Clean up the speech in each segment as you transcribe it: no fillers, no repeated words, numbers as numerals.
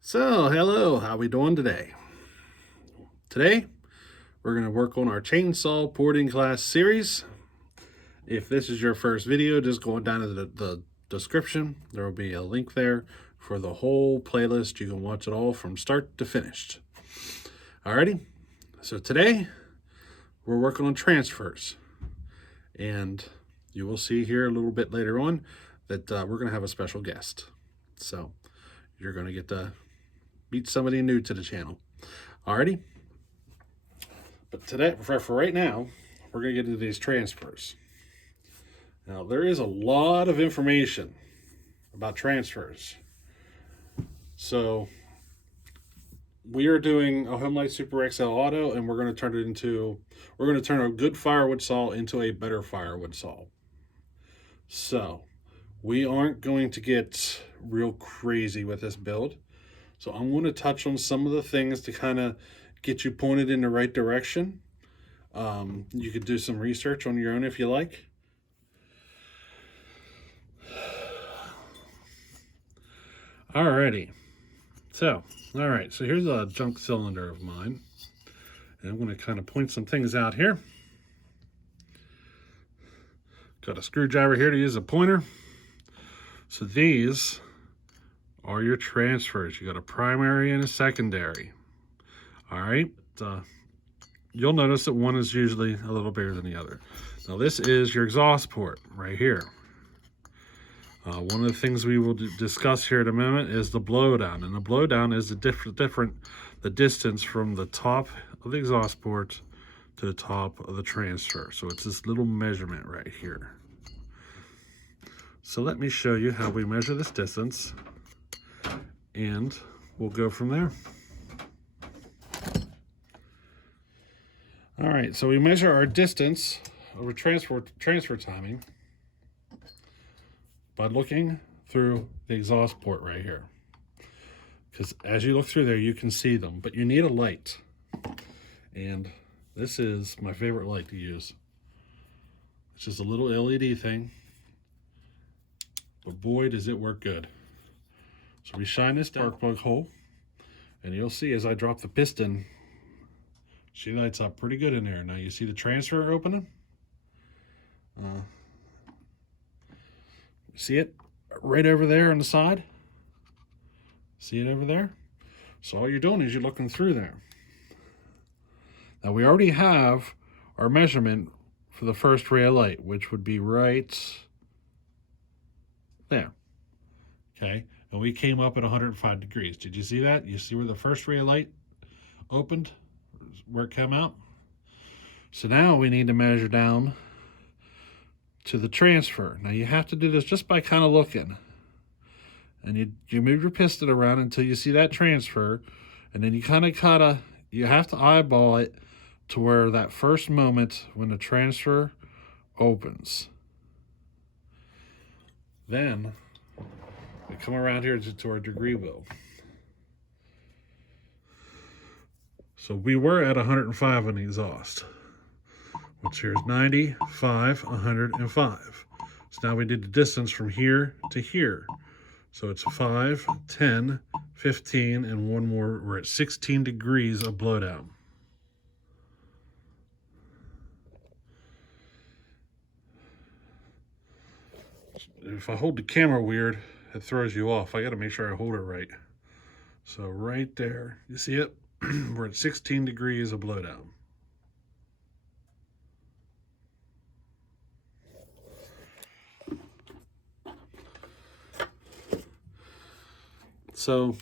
So, hello, how we doing today? Today, we're going to work on our chainsaw porting class series. If this is your first video, just go down to the description. There will be a link there for the whole playlist. You can watch it all from start to finish. Alrighty, so today, we're working on transfers. And you will see here a little bit later on that we're going to have a special guest. So, you're going to get to meet somebody new to the channel. Alrighty? But today, for right now, we're going to get into these transfers. Now, there is a lot of information about transfers. So, we are doing a Homelite Super XL Auto, and we're going to turn a good firewood saw into a better firewood saw. So, we aren't going to get real crazy with this build. So I'm going to touch on some of the things to kind of get you pointed in the right direction. You could do some research on your own if you like. Alrighty. So here's a junk cylinder of mine. And I'm going to kind of point some things out here. Got a screwdriver here to use a pointer. So these are your transfers. You got a primary and a secondary. All right. You'll notice that one is usually a little bigger than the other. Now this is your exhaust port right here. One of the things we will discuss here in a moment is the blowdown, and the blowdown is the distance from the top of the exhaust port to the top of the transfer. So it's this little measurement right here. So let me show you how we measure this distance, and we'll go from there. All right, so we measure our distance over transfer timing by looking through the exhaust port right here. Because as you look through there, you can see them, but you need a light. And this is my favorite light to use. It's just a little LED thing, but boy, does it work good. So we shine this spark plug hole, and you'll see as I drop the piston, she lights up pretty good in there. Now you see the transfer opening? See it right over there on the side? See it over there? So all you're doing is you're looking through there. Now we already have our measurement for the first ray of light, which would be right there. Okay, and we came up at 105 degrees. Did you see that? You see where the first ray of light opened? Where it came out? So now we need to measure down to the transfer. Now you have to do this just by kind of looking. And you move your piston around until you see that transfer, and then you have to eyeball it to where that first moment when the transfer opens. Then we come around here to our degree wheel. So we were at 105 on the exhaust, which here is 95, 105. So now we did the distance from here to here. So it's 5, 10, 15, and one more. We're at 16 degrees of blowdown. If I hold the camera weird, it throws you off. I got to make sure I hold it right. So right there, you see it? We're at 16 degrees of blowdown. So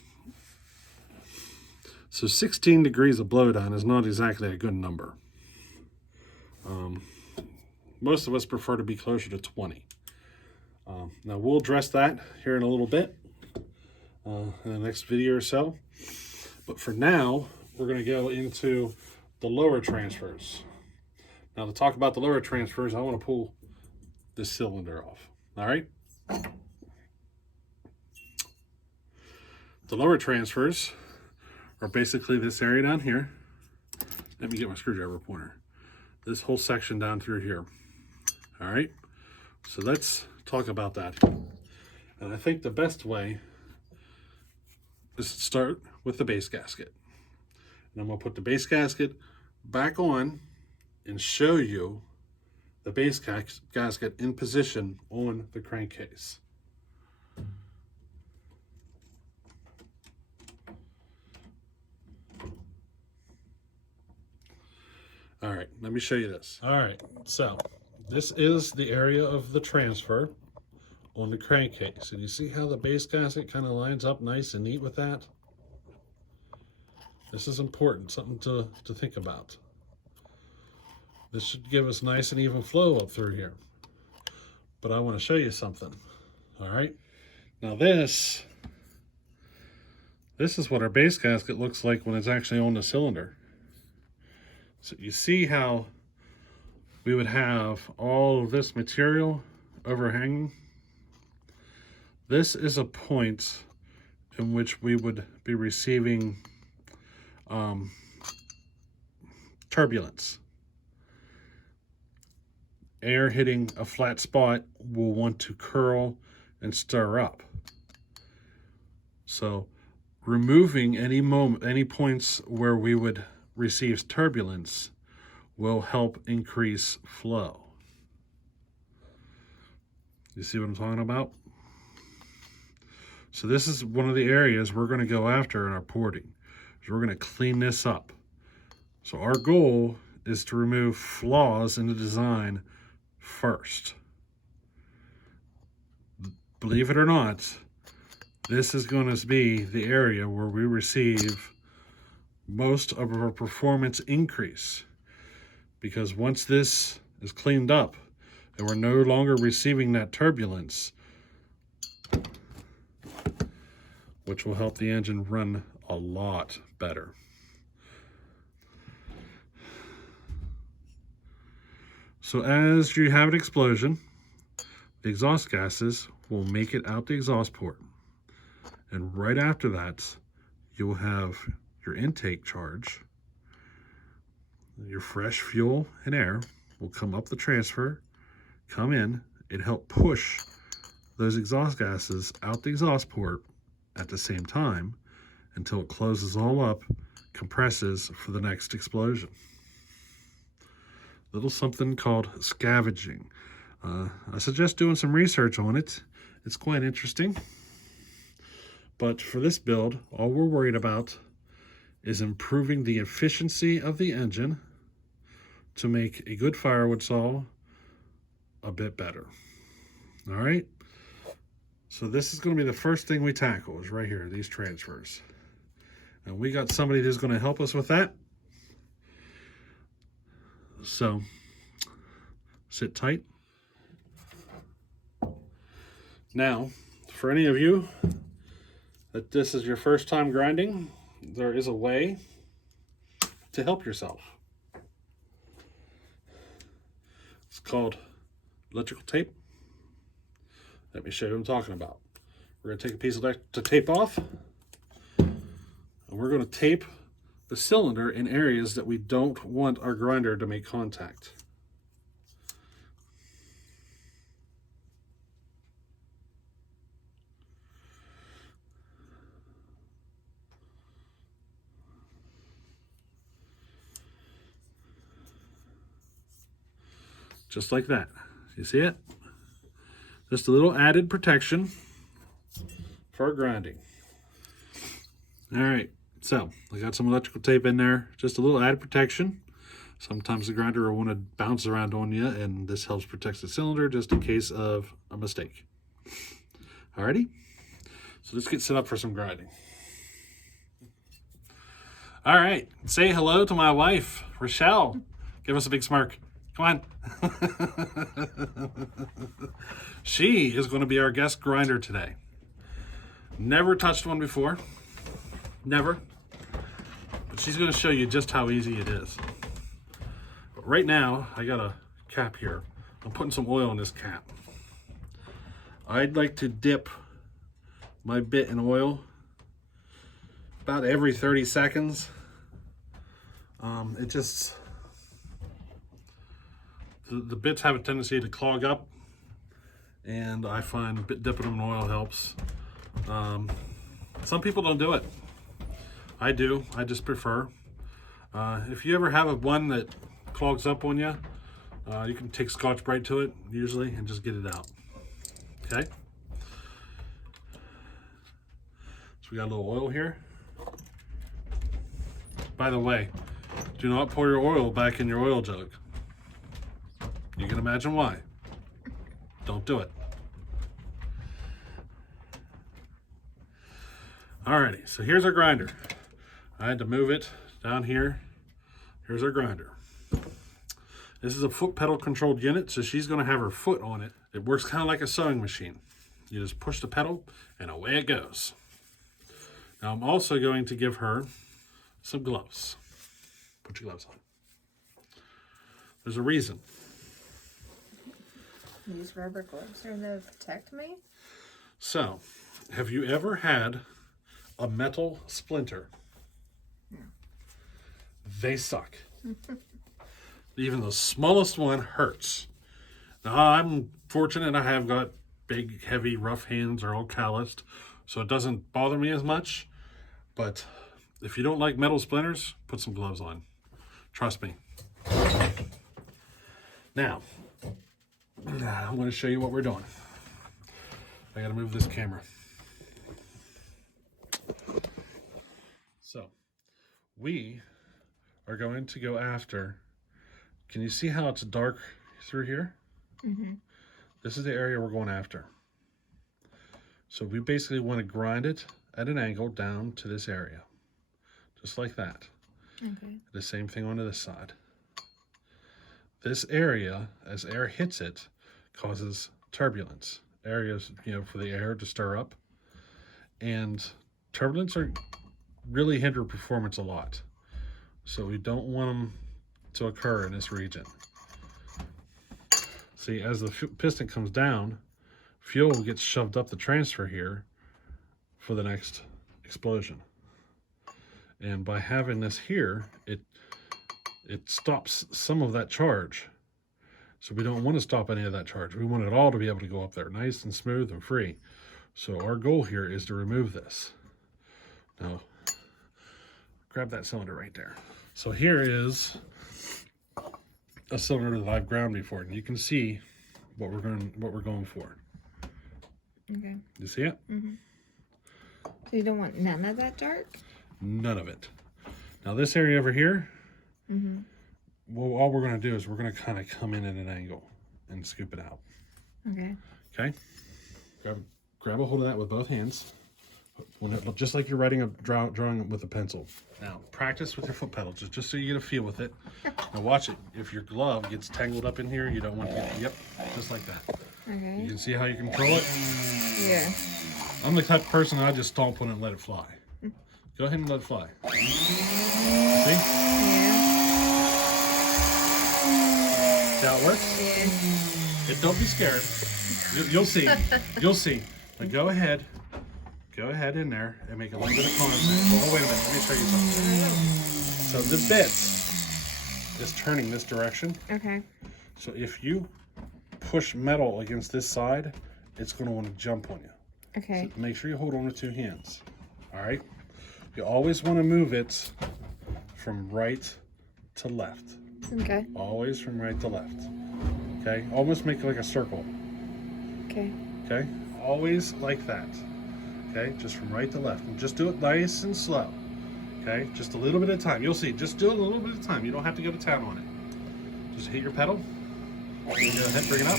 16 degrees of blowdown is not exactly a good number. Most of us prefer to be closer to 20. Now we'll address that here in a little bit in the next video or so. But for now, we're going to go into the lower transfers. Now to talk about the lower transfers, I want to pull this cylinder off. All right. The lower transfers are basically this area down here. Let me get my screwdriver pointer. This whole section down through here. All right. So let's talk about that. And I think the best way is start with the base gasket. And I'm going to put the base gasket back on and show you the base gasket in position on the crankcase. All right, let me show you this. All right, so this is the area of the transfer on the crankcase. And you see how the base gasket kind of lines up nice and neat with that? This is important, something to think about. This should give us nice and even flow up through here. But I want to show you something. All right. Now this is what our base gasket looks like when it's actually on the cylinder. So you see how we would have all of this material overhanging? This is a point in which we would be receiving turbulence. Air hitting a flat spot will want to curl and stir up. So removing any points where we would receive turbulence will help increase flow. You see what I'm talking about? So this is one of the areas we're going to go after in our porting. So we're going to clean this up. So our goal is to remove flaws in the design first. Believe it or not, this is going to be the area where we receive most of our performance increase. Because once this is cleaned up and we're no longer receiving that turbulence, which will help the engine run a lot better. So as you have an explosion, the exhaust gases will make it out the exhaust port. And right after that, you'll have your intake charge. Your fresh fuel and air will come up the transfer, come in, and help push those exhaust gases out the exhaust port at the same time until it closes all up, compresses for the next explosion. Little something called scavenging. I suggest doing some research on it. It's quite interesting. But for this build, all we're worried about is improving the efficiency of the engine to make a good firewood saw a bit better. All right? So this is going to be the first thing we tackle, is right here, these transfers. And we got somebody who's going to help us with that. So sit tight. Now, for any of you that this is your first time grinding, there is a way to help yourself. It's called electrical tape. Let me show you what I'm talking about. We're going to take a piece of tape off, and we're going to tape the cylinder in areas that we don't want our grinder to make contact. Just like that. You see it? Just a little added protection for grinding. All right, so I got some electrical tape in there, just a little added protection. Sometimes the grinder will want to bounce around on you, and this helps protect the cylinder just in case of a mistake. Alrighty, so let's get set up for some grinding. All right, say hello to my wife, Rochelle. Give us a big smirk. Come on. She is going to be our guest grinder today. Never touched one before. Never. But she's going to show you just how easy it is. But right now, I got a cap here. I'm putting some oil in this cap. I'd like to dip my bit in oil about every 30 seconds. The bits have a tendency to clog up, and I find dipping them in oil helps. Some people don't do it. I do. I just prefer. If you ever have one that clogs up on you, you can take Scotch-Brite to it, usually, and just get it out. Okay? So we got a little oil here. By the way, do not pour your oil back in your oil jug. You can imagine why. Don't do it. Alrighty, so here's our grinder. I had to move it down here. Here's our grinder. This is a foot pedal controlled unit, so she's going to have her foot on it. It works kind of like a sewing machine. You just push the pedal and away it goes. Now I'm also going to give her some gloves. Put your gloves on. There's a reason. These rubber gloves are to protect me? So, have you ever had a metal splinter? No. They suck. Even the smallest one hurts. Now, I'm fortunate I have got big, heavy, rough hands, are all calloused, so it doesn't bother me as much. But if you don't like metal splinters, put some gloves on. Trust me. Now, I'm going to show you what we're doing. I got to move this camera. So, we are going to go after. Can you see how it's dark through here? Mm-hmm. This is the area we're going after. So we basically want to grind it at an angle down to this area. Just like that. Okay. The same thing onto this side. This area, as air hits it, causes turbulence. Areas, for the air to stir up. And turbulence really hinder performance a lot. So we don't want them to occur in this region. See, as the piston comes down, fuel gets shoved up the transfer here for the next explosion. And by having this here, it stops some of that charge. So we don't want to stop any of that charge. We want it all to be able to go up there nice and smooth and free. So our goal here is to remove this. Now, grab that cylinder right there. So here is a cylinder that I've ground before, and you can see what we're going for. Okay. You see it? Mm-hmm. So you don't want none of that dark? None of it. Now this area over here, mm-hmm. well, all we're going to do is we're going to kind of come in at an angle and scoop it out. Okay. Okay. Grab a hold of that with both hands, just like you're writing drawing with a pencil. Now practice with your foot pedal, just so you get a feel with it. Now watch it. If your glove gets tangled up in here, you don't want to get. Yep, just like that. Okay. You can see how you control it. Yeah. I'm the type of person I just stomp on it and let it fly. Go ahead and let it fly. See? Yeah. See how it works? Yeah. Don't be scared. You'll see. You'll see. But go ahead in there and make a little bit of contact. Oh, wait a minute. Let me show you something. So the bit is turning this direction. Okay. So if you push metal against this side, it's going to want to jump on you. Okay. So make sure you hold on with two hands. All right? You always want to move it from right to left. Okay. Always from right to left. Okay? Almost make it like a circle. Okay. Okay? Always like that. Okay? Just from right to left. And just do it nice and slow. Okay? Just a little bit at a time. You'll see. Just do it a little bit at a time. You don't have to go to town on it. Just hit your pedal. Go ahead, bring it up.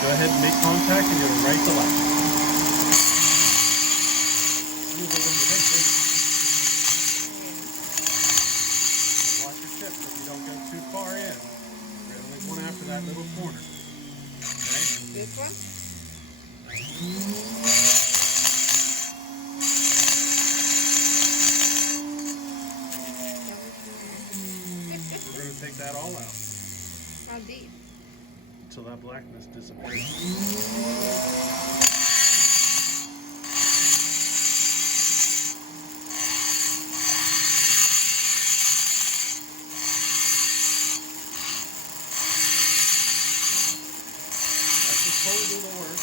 Go ahead and make contact and go right to left. Watch your tip so you don't go too far in. You're only going after that little corner. Okay? This one? We're going to take that all out. How deep? Until that blackness disappears. That's just totally the work.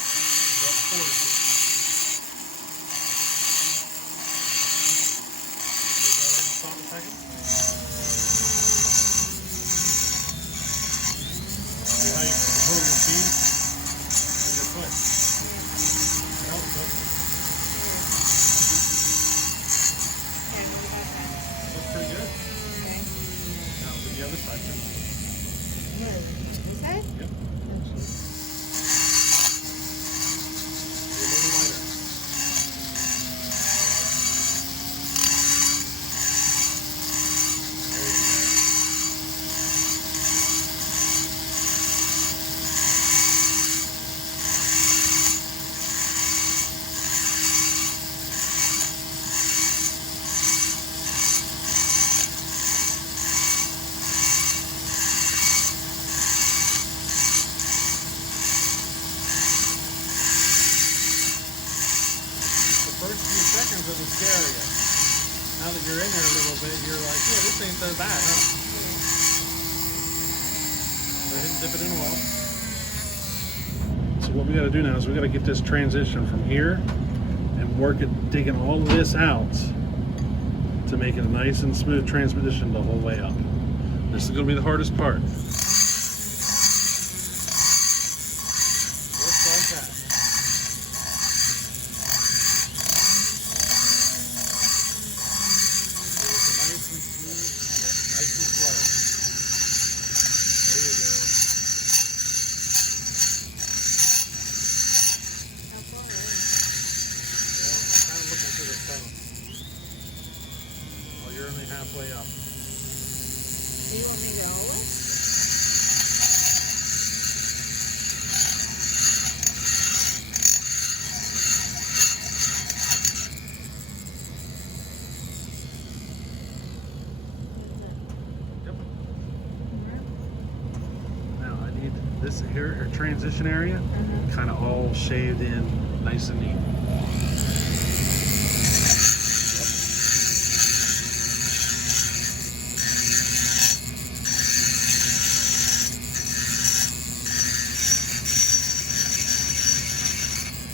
area. Now that you're in there a little bit, you're like, yeah, this ain't so bad, huh? Go ahead and dip it in oil. So what we got to do now is we got to get this transition from here and work at digging all of this out to make it a nice and smooth transition the whole way up. This is going to be the hardest part. Just like that. Nice and smooth, nice and slow. There you go. Well, I'm kind of looking through the phone. Well, you're only halfway up. Do you want me to roll it? Yep. Now I need this here transition area kind of all shaved in nice and neat.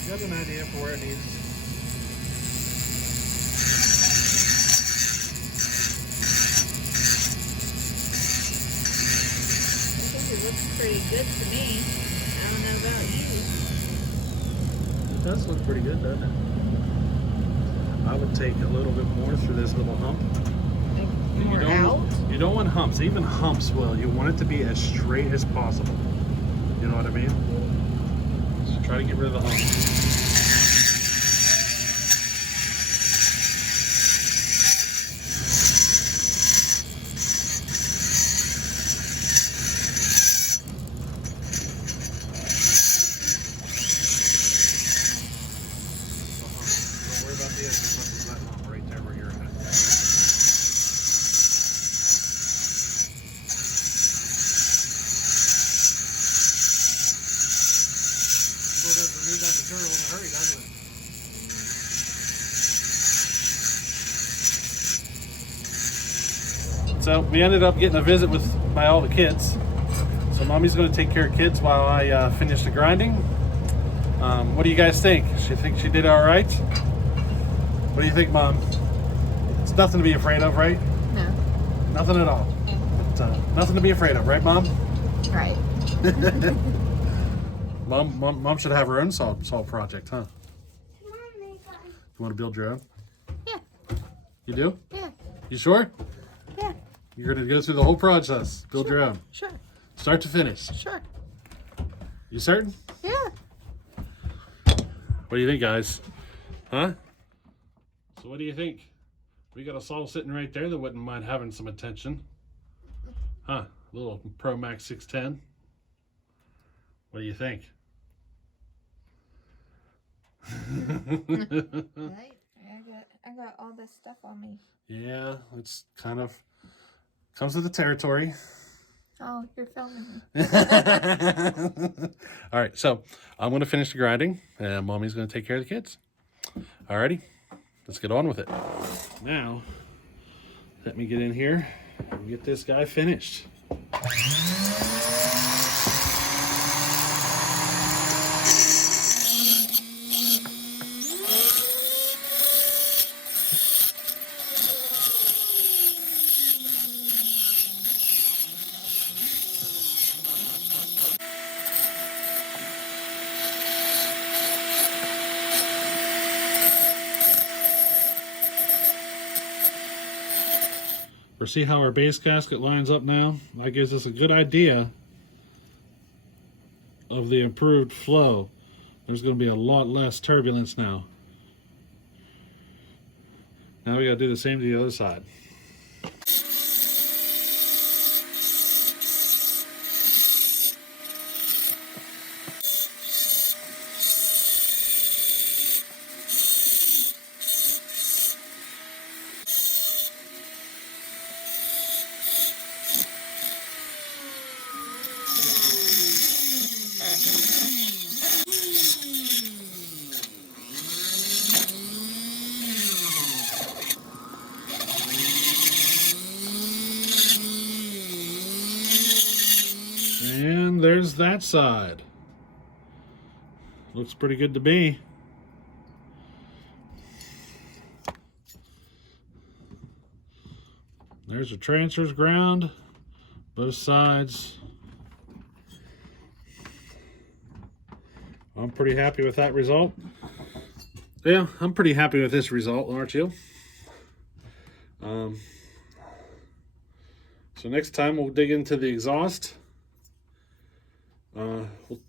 You got an idea for where it needs. I think it looks pretty good to me. I don't know about you. It does look pretty good, doesn't it? I would take a little bit more through this little hump. Like more out? You don't want humps. Even humps will. You want it to be as straight as possible. You know what I mean? So try to get rid of the humps. Don't worry about the edge as much as that hump right there where you're at. Sure does remove that material in a hurry, doesn't it? So we ended up getting a visit by all the kids. So mommy's going to take care of kids while I finish the grinding. What do you guys think? She thinks she did all right? What do you think, Mom? It's nothing to be afraid of, right? No. Nothing at all. It's, nothing to be afraid of, right, Mom? Right. Mom should have her own saw project, huh? You want to build your own? Yeah. You do? Yeah. You sure? Yeah. You're going to go through the whole process, build your own, Sure. start to finish. Sure. You certain? Yeah. What do you think, guys? Huh? So what do you think? We got a saw sitting right there that wouldn't mind having some attention. Huh? Little Pro Max 610. What do you think? Right. I got all this stuff on me. Yeah, it's kind of comes with the territory. Oh, you're filming me. All right, so I'm going to finish the grinding, and Mommy's going to take care of the kids. Alrighty, let's get on with it. Now, let me get in here and get this guy finished. Or see how our base gasket lines up now? That gives us a good idea of the improved flow. There's going to be a lot less turbulence now. Now we got to do the same to the other side. And there's that side. Looks pretty good to me. There's the transfers ground, both sides. I'm pretty happy with that result. Yeah, I'm pretty happy with this result, aren't you? So next time we'll dig into the exhaust. We'll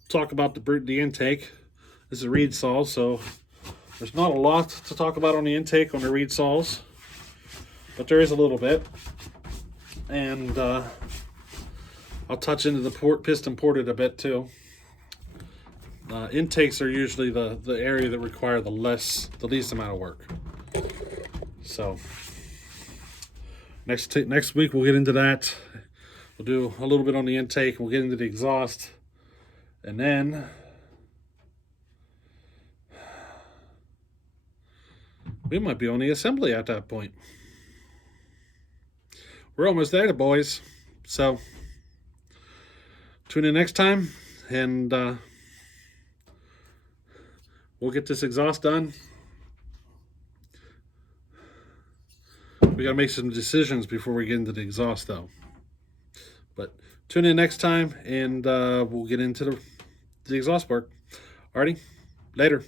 talk about the intake. This is a reed saw, so there's not a lot to talk about on the intake on the reed saws, but there is a little bit. And I'll touch into the piston ported a bit too. Intakes are usually the area that require the least amount of work. So next week we'll get into that. We'll do a little bit on the intake. We'll get into the exhaust, and then we might be on the assembly at that point. We're almost there, boys. So tune in next time, and we'll get this exhaust done. We got to make some decisions before we get into the exhaust, though. But tune in next time, and we'll get into the exhaust work. Alrighty, later.